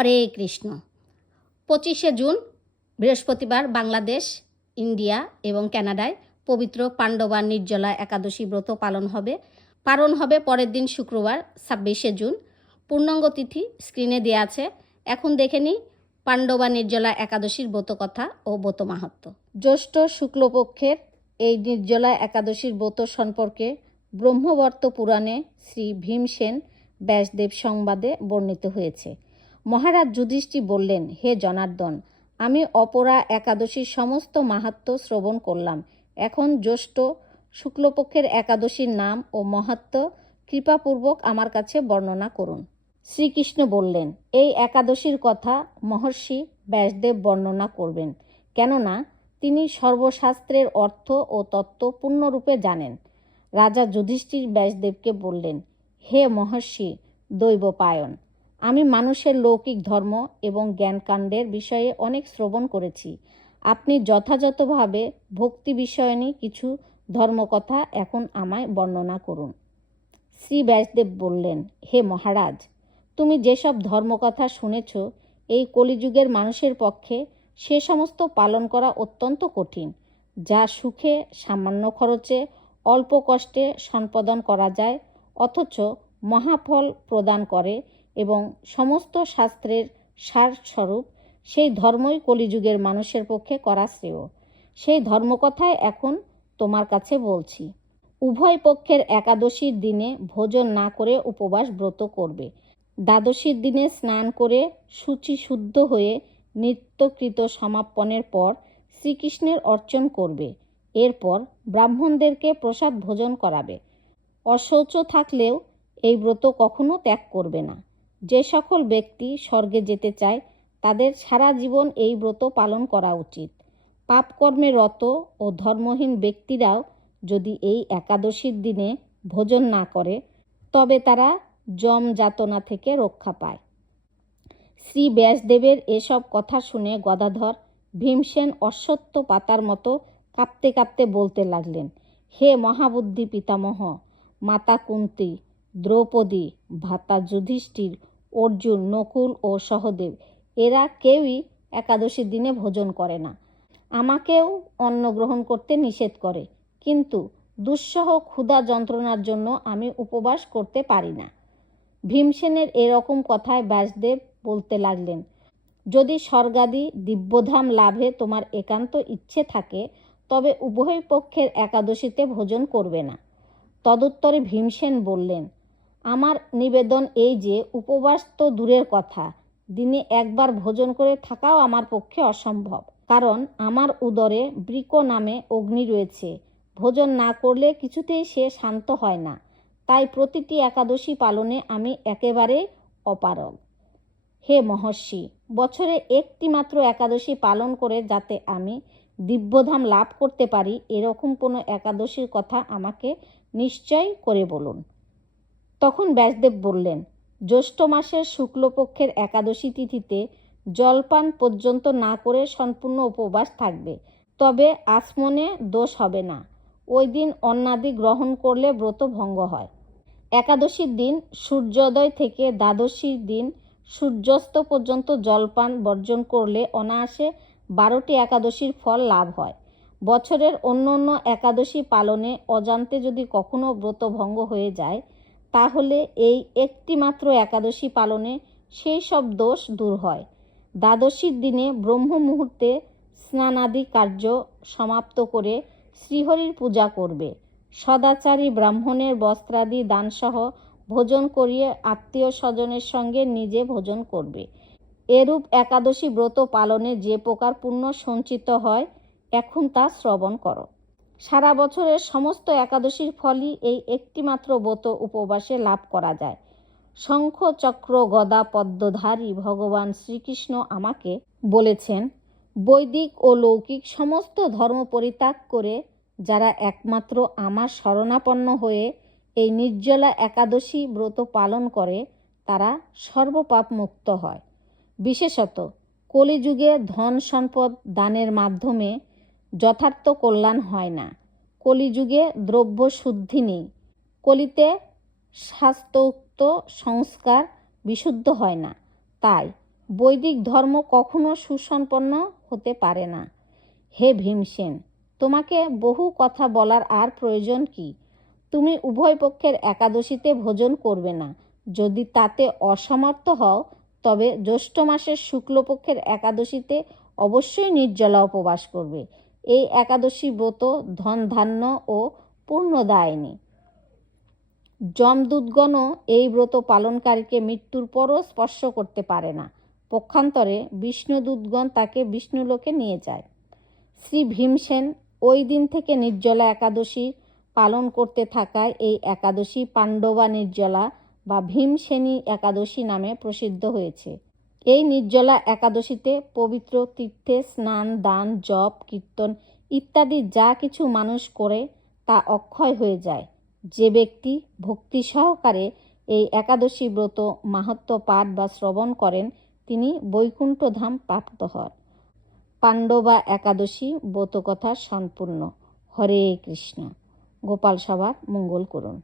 হরে Krishna. 25শে June বৃহস্পতিবার Bangladesh, India এবং কানাডায় পবিত্র পাণ্ডবা নির্জলা একাদশী ব্রত পালন হবে পরের দিন শুক্রবার 26শে জুন। পূর্ণাঙ্গ তিথি স্ক্রিনে দেওয়া আছে। এখন দেখে নিই পাণ্ডবা নির্জলা একাদশীর ব্রতকথা ও ব্রত মাহাত্ম্য। জ্যৈষ্ঠ শুক্লপক্ষের এই নির্জলা একাদশীর ব্রত সম্পর্কে ব্রহ্মবর্ত পুরাণে শ্রী ভীমসেন ব্যাসদেব সংবাদে বর্ণিত হয়েছে। মহারাজ যুধিষ্ঠির বললেন, হে জনার্দন, আমি অপরা একাদশীর সমস্ত মাহাত্ম্য শ্রবণ করলাম। এখন জ্যৈষ্ঠ শুক্লপক্ষের একাদশীর নাম ও মাহাত্ম্য কৃপাপূর্বক আমার কাছে বর্ণনা করুন। শ্রীকৃষ্ণ বললেন, এই একাদশীর কথা মহর্ষি ব্যাসদেব বর্ণনা করবেন, কেননা তিনি সর্বশাস্ত্রের অর্থ ও তত্ত্ব পূর্ণরূপে জানেন। রাজা যুধিষ্ঠির ব্যাসদেবকে বললেন, হে মহর্ষি দৈবপায়ন, আমি মানুষের লৌকিক ধর্ম এবং জ্ঞানকাণ্ডের বিষয়ে অনেক শ্রবণ করেছি। আপনি যথাযথভাবে ভক্তি বিষয়নী কিছু ধর্মকথা এখন আমায় বর্ণনা করুন। শ্রী ব্যাসদেব বললেন, হে মহারাজ, তুমি যেসব ধর্মকথা শুনেছ, এই কলিযুগের মানুষের পক্ষে সে সমস্ত পালন করা অত্যন্ত কঠিন, যা সুখে সামান্য খরচে অল্প কষ্টে সম্পাদন করা যায়, অথচ মহাফল প্রদান করে এবং সমস্ত শাস্ত্রের সারস্বরূপ। সেই ধর্মই কলিযুগের মানুষের পক্ষে করা শ্রেয়। সেই ধর্মকথায় এখন তোমার কাছে বলছি। উভয় পক্ষের একাদশীর দিনে ভোজন না করে উপবাস ব্রত করবে। দ্বাদশীর দিনে স্নান করে শুচি শুদ্ধ হয়ে নিত্যকৃত সমাপনের পর শ্রীকৃষ্ণের অর্চন করবে। এরপর ব্রাহ্মণদেরকে প্রসাদ ভোজন করাবে। অশৌচ থাকলেও এই ব্রত কখনো ত্যাগ করবে না। যে সকল ব্যক্তি স্বর্গে যেতে চায় তাদের সারা জীবন এই ব্রত পালন করা উচিত। পাপকর্মে রত ও ধর্মহীন ব্যক্তিরাও যদি এই একাদশীর দিনে ভোজন না করে তবে তারা যম যাতনা থেকে রক্ষা পায়। শ্রী ব্যাসদেবের এসব কথা শুনে গদাধর ভীমসেন অশ্বত্থ পাতার মতো কাঁপতে কাঁপতে বলতে লাগলেন, হে মহাবুদ্ধি পিতামহ, মাতা কুন্তী, দ্রৌপদী, ভ্রাতা যুধিষ্ঠির, অর্জুন, নকুল ও সহদেব এরা কেউই একাদশীর দিনে ভোজন করে না। আমাকেও অন্ন গ্রহণ করতে নিষেধ করে, কিন্তু দুঃসহ ক্ষুধা যন্ত্রণার জন্য আমি উপবাস করতে পারি না। ভীমসেনের এরকম কথায় ব্যাসদেব বলতে লাগলেন, যদি স্বর্গাদি দিব্যধাম লাভে তোমার একান্ত ইচ্ছে থাকে তবে উভয় পক্ষের একাদশীতে ভোজন করবে না। তদুত্তরে ভীমসেন বললেন, আমার নিবেদন এই যে উপবাস তো দূরের কথা, দিনে একবার ভোজন করে থাকাও আমার পক্ষে অসম্ভব, কারণ আমার উদরে বৃক নামে অগ্নি রয়েছে। ভোজন না করলে কিছুতেই সে শান্ত হয় না। তাই প্রতিটি একাদশী পালনে আমি একেবারে অপারগ। হে মহর্ষি, বছরে একটি মাত্র একাদশী পালন করে যাতে আমি দিব্যধাম লাভ করতে পারি, এরকম কোনো একাদশীর কথা আমাকে নিশ্চয় করে বলুন। তখন ব্যাসদেব বললেন, জ্যৈষ্ঠ মাসের শুক্লপক্ষের একাদশী তিথিতে জলপান পর্যন্ত না করে সম্পূর্ণ উপবাস থাকবে, তবে আচমনে দোষ হবে না। ওই দিন অন্নাদি গ্রহণ করলে ব্রত ভঙ্গ হয়। একাদশীর দিন সূর্যোদয় থেকে দ্বাদশীর দিন সূর্যাস্ত পর্যন্ত জলপান বর্জন করলে অনায়াসে 12টি একাদশীর ফল লাভ হয়। বছরের অন্য অন্য একাদশী পালনে অজান্তে যদি কখনো ব্রত ভঙ্গ হয়ে যায়, তাহলে এই একটি মাত্র একাদশী পালনে সেই সব দোষ দূর হয়। দ্বাদশীর দিনে ব্রহ্ম মুহূর্তে স্নানাদি কার্য সমাপ্ত করে শ্রীহরির পূজা করবে। সদাচারী ব্রাহ্মণের বস্ত্রাদি দানসহ ভোজন করিয়ে আত্মীয় স্বজনের সঙ্গে নিজে ভোজন করবে। এরূপ একাদশী ব্রত পালনে যে প্রকার পুণ্য সঞ্চিত হয়, এখন তা শ্রবণ করো। সারা বছরের সমস্ত একাদশীর ফলই এই একটিমাত্র ব্রত উপবাসে লাভ করা যায়। শঙ্খ চক্র গদা পদ্মধারী ভগবান শ্রীকৃষ্ণ আমাকে বলেছেন, বৈদিক ও লৌকিক সমস্ত ধর্ম পরিত্যাগ করে যারা একমাত্র আমার শরণাপন্ন হয়ে এই নির্জলা একাদশী ব্রত পালন করে তারা সর্বপাপ মুক্ত হয়। বিশেষত কলিযুগে ধন সম্পদ দানের মাধ্যমে যথার্থ কল্যাণ হয় না। কলিযুগে দ্রব্য শুদ্ধি নেই। কলিতে শাস্ত্রোক্ত সংস্কার বিশুদ্ধ হয় না। তাই বৈদিক ধর্ম কখনো সুসম্পন্ন হতে পারে না। হে ভীমসেন, তোমাকে বহু কথা বলার আর প্রয়োজন কি? তুমি উভয় পক্ষের একাদশীতে ভোজন করবে না। যদি তাতে অসমর্থ হও তবে জ্যৈষ্ঠ মাসের শুক্লপক্ষের একাদশীতে অবশ্যই নির্জলা উপবাস করবে। এই একাদশী ব্রত ধন ধান্য ও পূর্ণদায়িনী। যমদূতগণও এই ব্রত পালনকারীকে মৃত্যুর পরও স্পর্শ করতে পারে না। পক্ষান্তরে বিষ্ণুদূতগণ তাকে বিষ্ণুলোকে নিয়ে যায়। শ্রী ভীমসেন ওই দিন থেকে নির্জলা একাদশী পালন করতে থাকায় এই একাদশী পাণ্ডবা নির্জলা বা ভীমসেনী একাদশী নামে প্রসিদ্ধ হয়েছে। এই নির্জলা একাদশীতে পবিত্র তীর্থে স্নান, দান, জপ, কীর্তন ইত্যাদি যা কিছু মানুষ করে তা অক্ষয় হয়ে যায়। যে ব্যক্তি ভক্তি সহকারে এই একাদশী ব্রত মাহাত্ম্য পাঠ বা শ্রবণ করেন তিনি বৈকুণ্ঠধাম প্রাপ্ত হন। পাণ্ডবা একাদশী ব্রতকথা সম্পূর্ণ। হরে কৃষ্ণ। গোপাল সবার মঙ্গল করুন।